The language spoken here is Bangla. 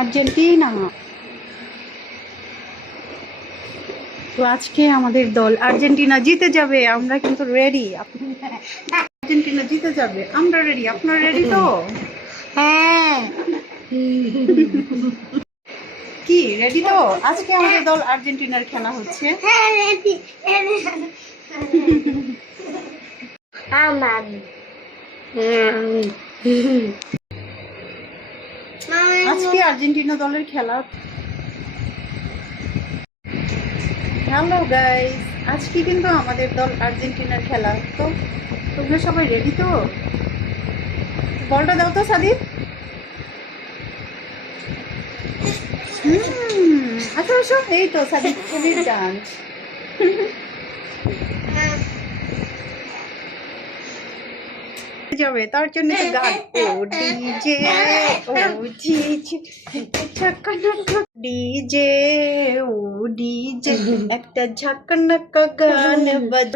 আর্জেন্টিনা। তো আজকে আমাদের দল আর্জেন্টিনা জিতে যাবে, আমরা কিন্তু রেডি। আর্জেন্টিনা জিতে যাবে, আমরা রেডি। আপনারা রেডি তো? হ্যাঁ। কি রেডি তো? আজকে আমাদের দল আর্জেন্টিনার খেলা হচ্ছে। হ্যাঁ রেডি। আমার আজকে আর্জেন্টিনা দলের খেলা। হ্যালো গাইস, আজকে কিন্তু আমাদের দল আর্জেন্টিনার খেলা। তো তোমরা সবাই রেডি তো? বলটা দাও তো সাদিক। আসো আসো, এই তো সাদিক খুবই ডান্স যাবে, তার জন্য তো গান। ও ডিজে, ও ডিজে, ঝাঁকানাকা ডিজে, ও ডিজে, একটা ঝাঁকানাকা গান বাজ।